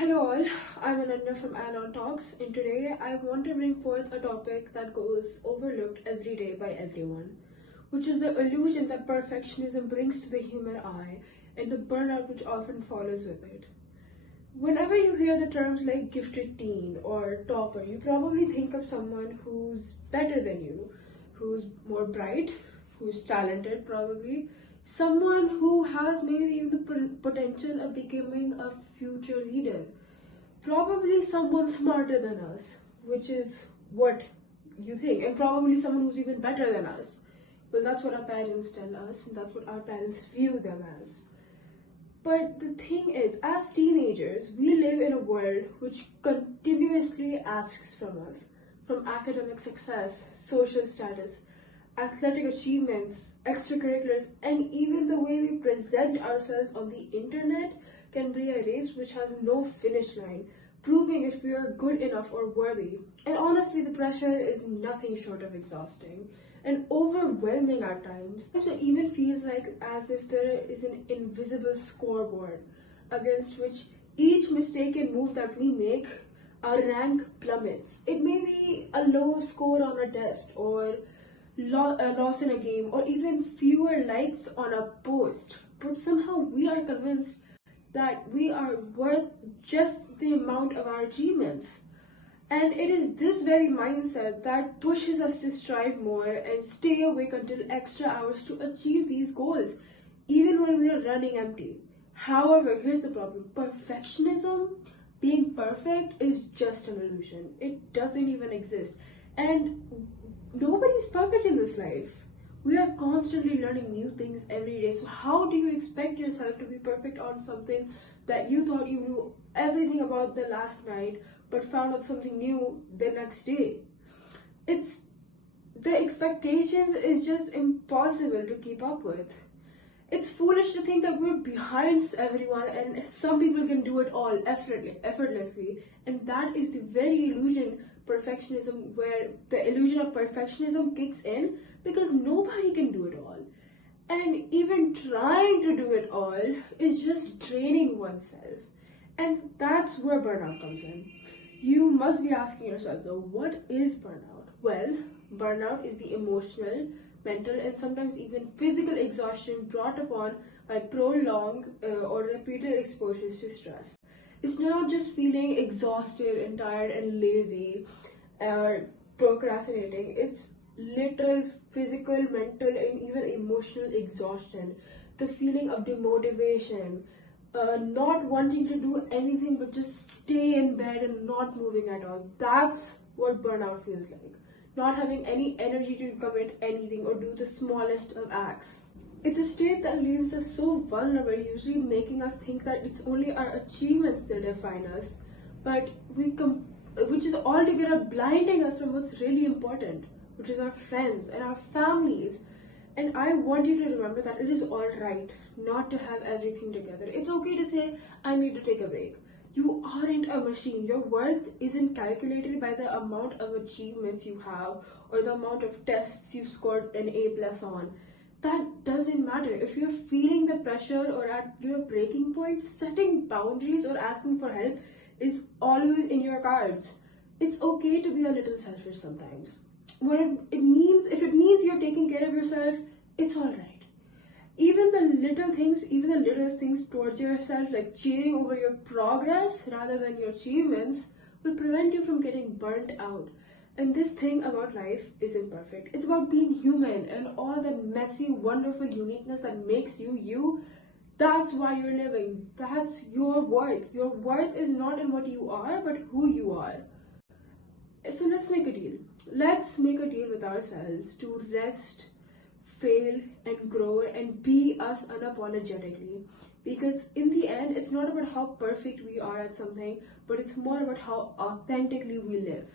Hello all, I'm Ananya from ANON Talks, and today I want to bring forth a topic that goes overlooked every day by everyone, which is the illusion that perfectionism brings to the human eye and the burnout which often follows with it. Whenever you hear the terms like gifted teen or topper, you probably think of someone who's better than you, who's more bright, who's talented probably, someone who has maybe even the potential of becoming a future leader. Probably someone smarter than us, which is what you think, and probably someone who's even better than us. Well, that's what our parents tell us, and that's what our parents view them as. But the thing is, as teenagers, we live in a world which continuously asks from us, from academic success, social status, athletic achievements, extracurriculars, and even the way we present ourselves on the internet can be a race which has no finish line, proving if we are good enough or worthy. And honestly, the pressure is nothing short of exhausting and overwhelming at times. It even feels like as if there is an invisible scoreboard against which each mistaken move that we make, our rank plummets. It may be a low score on a test, or a loss in a game, or even fewer likes on a post. But somehow we are convinced that we are worth just the amount of our achievements. And it is this very mindset that pushes us to strive more and stay awake until extra hours to achieve these goals, even when we are running empty. However, here's the problem: perfectionism, being perfect, is just an illusion. It doesn't even exist. And nobody's perfect in this life. We are constantly learning new things every day. So, how do you expect yourself to be perfect on something that you thought you knew everything about the last night, but found out something new the next day? It's the expectations is just impossible to keep up with. It's foolish to think that we're behind everyone and some people can do it all effortlessly. And that is the very illusion perfectionism, where the illusion of perfectionism kicks in, because nobody can do it all. And even trying to do it all is just draining oneself. And that's where burnout comes in. You must be asking yourself though, what is burnout? Well, burnout is the emotional, mental, and sometimes even physical exhaustion brought upon by prolonged or repeated exposures to stress. It's not just feeling exhausted and tired and lazy or procrastinating. It's literal physical, mental, and even emotional exhaustion. The feeling of demotivation, not wanting to do anything but just stay in bed and not moving at all. That's what burnout feels like. Not having any energy to commit anything or do the smallest of acts. It's a state that leaves us so vulnerable, usually making us think that it's only our achievements that define us, but which is altogether blinding us from what's really important, which is our friends and our families. And I want you to remember that it is alright not to have everything together. It's okay to say, I need to take a break. You aren't a machine. Your worth isn't calculated by the amount of achievements you have or the amount of tests you've scored an A+ on. That doesn't matter. If you're feeling the pressure or at your breaking point, setting boundaries or asking for help is always in your cards. It's okay to be a little selfish sometimes. If it means you're taking care of yourself, it's alright. Even the littlest things towards yourself, like cheering over your progress rather than your achievements, will prevent you from getting burnt out. And this thing about life isn't perfect. It's about being human and all the messy, wonderful uniqueness that makes you you. That's why you're living. That's your worth. Your worth is not in what you are, but who you are. So let's make a deal. Let's make a deal with ourselves to rest, fail, and grow and be us unapologetically. Because in the end, it's not about how perfect we are at something, but it's more about how authentically we live.